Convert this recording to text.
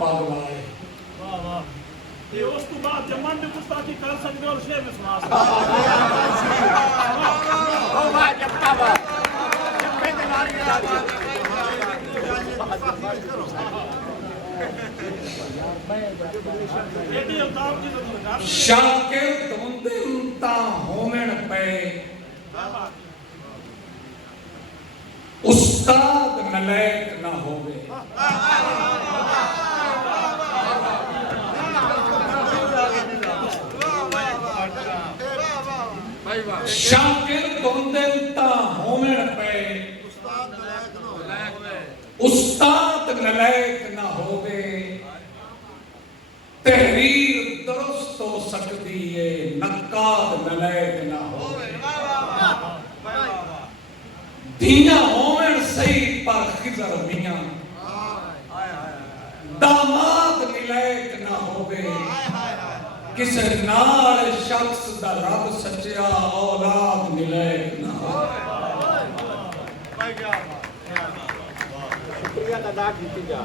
पागल वाह वाह ये उस तो बाद जमन ने गुस्ताखी कर सकते और शेर में सुना सकते शाकिर धुंधिल ता होवण पे उस्ताद नलायक ना होवे। शाकिर धुंधिल ता होवण पे उस्ताद नलायक ना होवे। तहरीर दुरुस्त हो सकती है नक्काद नलायक ना होवे। धीया होवण सही पर खिजर मियां दामाद नलायक ना होवे। किसे नाल शख्स दा रब सच्चा औलाद नलायक ना होवे। शुक्रिया अदा की जा।